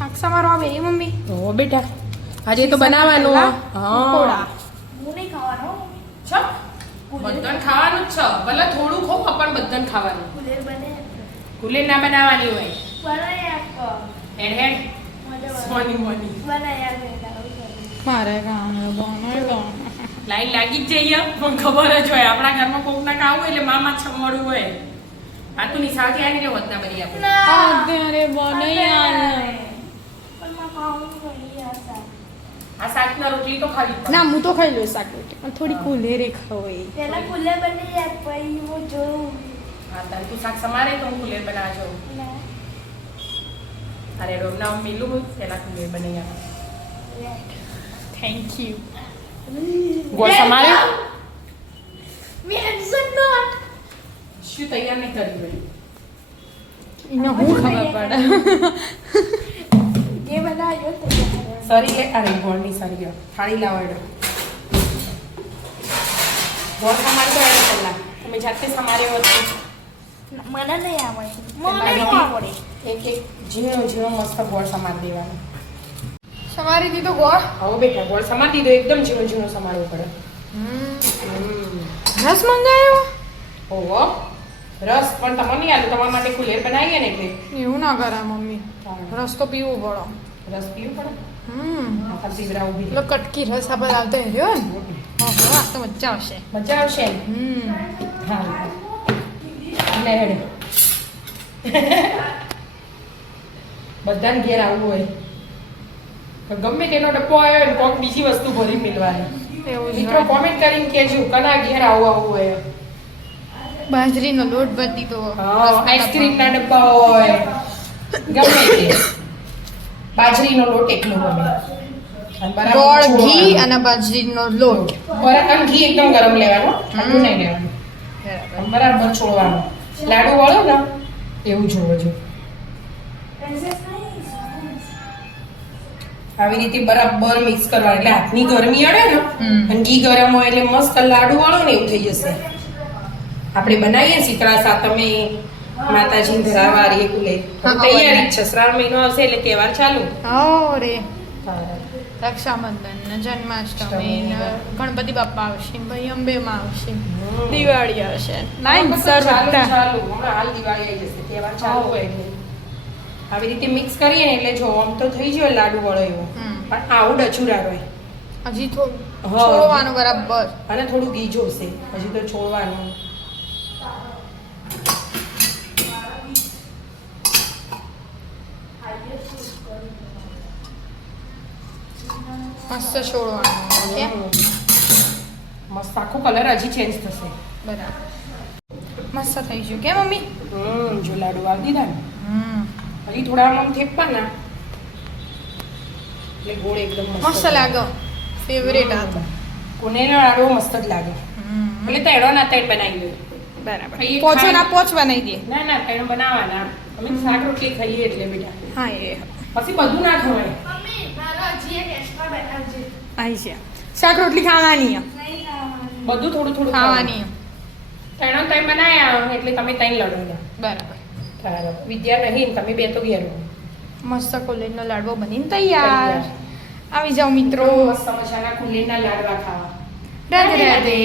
શાક સમારવા બે મમ્મી. ઓ બેટા આજે તો બનાવવાનું. પકોડા. હું નહીં ખાવાનો. છ બધાને ખાવાનું જ છે. ભલે થોડું ખો પણ બધાને ખાવાનું. કુલેર બને. કુલેર ના બનાવવાની હોય. બનાય આપો. હેડ હેડ સોની મોની બનાય આપે. મારે કામ બનાવ્યો. લાઈન લાગી જ જઈએ પણ ખબર જ હોય આપણા ઘરમાં કોક ના ખાવું એટલે મામા છમવાડું હોય. આ તું ની સાથે આવીને હોત ના બની આપણે. અત્યારે બનાવ્યા. પણ માં ખાવું નહીં આસા. આ શાકના રોટલી તો ખાવી પડે. ના હું તો ખાઈ લઉં શાક રોટી પણ થોડી કુલેરે ખવાય. પહેલા કુલેર બને યાદ પછી હું જોઉં. હા તાર તું શાક સમારે તો હું કુલેર બનાવવા જાઉં. ના. અરે રોમના મિલું પેલા કુલેર બનાવી આપે. Thank you. ગોળ સમારે We answer not. શું તૈયાર નહીં કરી ભાઈ. એને હું ખબર પડે. જે બનાવ્યો તે સરી લે અરે ગોળની સરી લ્યો. થાળી લાવો એડો. ગોળ સમારે તો એડો પહેલા તમે જાતે સમાર્યો હતો. મને નહીં આવડે. મને મને નહીં આવડે. એક એક ઝીણો ઝીણો મસ્ત ગોળ સમાર દેવાનો. સમારી દીધો ગોળ. હવે બેટા ગોળ સમાર દીધો એકદમ ઝીણો ઝીણો સમારવો પડે. રસ મંગાવ્યો. ઓહો રસ પણ તમને નહીં આલું તમારા માટે કુલેર બનાવીએ ને એટલે એવું ના કરે મમ્મી. રસ તો પીવું પડે. રસ પીવું પડે. હમ માથા પીવરા ઊભી પેલો કટકી રસ આપણે આવતો રહ્યો ને. આ તો મજા આવશે. મજા આવશે ને? હા લે હેડે. બધાને ઘેર આવવું હોય તો ગમે તેનો ડબ્બો આવ્યો ને કોક બીજી વસ્તુ ભરી મિલવાની. એવું મિત્રો કોમેન્ટ કરીને કહેજો કના ઘેર આવવું હોય. બાજરીનો લોટ બધી તો આઈસ્ક્રીમ ના ડબ્બા હોય ગમે તે બાજરીનો લોટ એકલો ગમે. અને બરાબર ગોળ છોડવાનું. ઘી અને બાજરીનો લોટ. બરાબર ઘી એકદમ ગરમ લેવાનું ઠંડુ નહીં લેવાનું. બરાબર છોડવાનું. લાડુ વાળો ને એવું જોવો છો. આવી રીતે બરાબર મિક્સ કરવાનું એટલે હાથની ગરમી અડે ને અને ઘી ગરમ હોય એટલે મસ્ત લાડુ વાળો ને એવું થઈ જશે. આપણે બનાવીએ શીતળા સાતમે માતાજીને ધરાવારી કુલે તૈયારી જ છે. શ્રાવણ મહિનો આવશે એટલે તહેવાર ચાલુ. રે રક્ષાબંધન ને જન્માષ્ટમી ને ગણપતિ બાપા આવશે ભાઈ અંબેમાં આવશે દિવાળી આવશે. ચાલુ ચાલુ હમણાં હાલ દિવાળી આવી જશે તહેવાર ચાલુ હોય એટલે આવી રીતે મિક્સ કરીએ ને એટલે જો આમ તો થઈ ગયો લાડુ વાળો એવો પણ આવું ડચુરા હોય. હજી થોડું છોડવાનું બરાબર. અને થોડું ઘી જોશે હજી તો છોડવાનું. મસ્ત છોડવાનું. ઓકે મસ્ત આખો કલર હજી ચેન્જ થશે. બરાબર મસ્ત થઈ ગયું કે મમ્મી. જો લાડુ આવી દીધા ને હજી થોડા આમ થેપવાના એટલે ગોળ એકદમ મસ્ત લાગે. ફેવરેટ આ તો. કોનેનો લાડુ મસ્ત જ લાગે. એટલે તેડો ના તેડ બનાવી દો. બરાબર ખાઈએ પોચો ખાઈ. ના પોચ બનાવી દે. ના ના તેડ બનાવવાના. અમે શાક રોટલી ખાઈએ એટલે બેટા હા એ પછી બધું ના ખવાય. મમ્મી મારો હજી એક એક્સ્ટ્રા બેઠા છે. આવી છે. શાક રોટલી ખાવાની નહીં ખાવાનું. બધું થોડું થોડું ખાવાની. તેણો ટાઈમ બનાવ્યા એટલે તમે ત્રણ લડો બરાબર વિદ્યા નહીં તમે બે તો ઘેર રહો. મસ્ત કોલેજનો લાડવો બનીને તૈયાર. આવી જાઓ મિત્રો. મસ્ત મજાના કુલેરના લાડવા ખાવા. રાધે રાધે.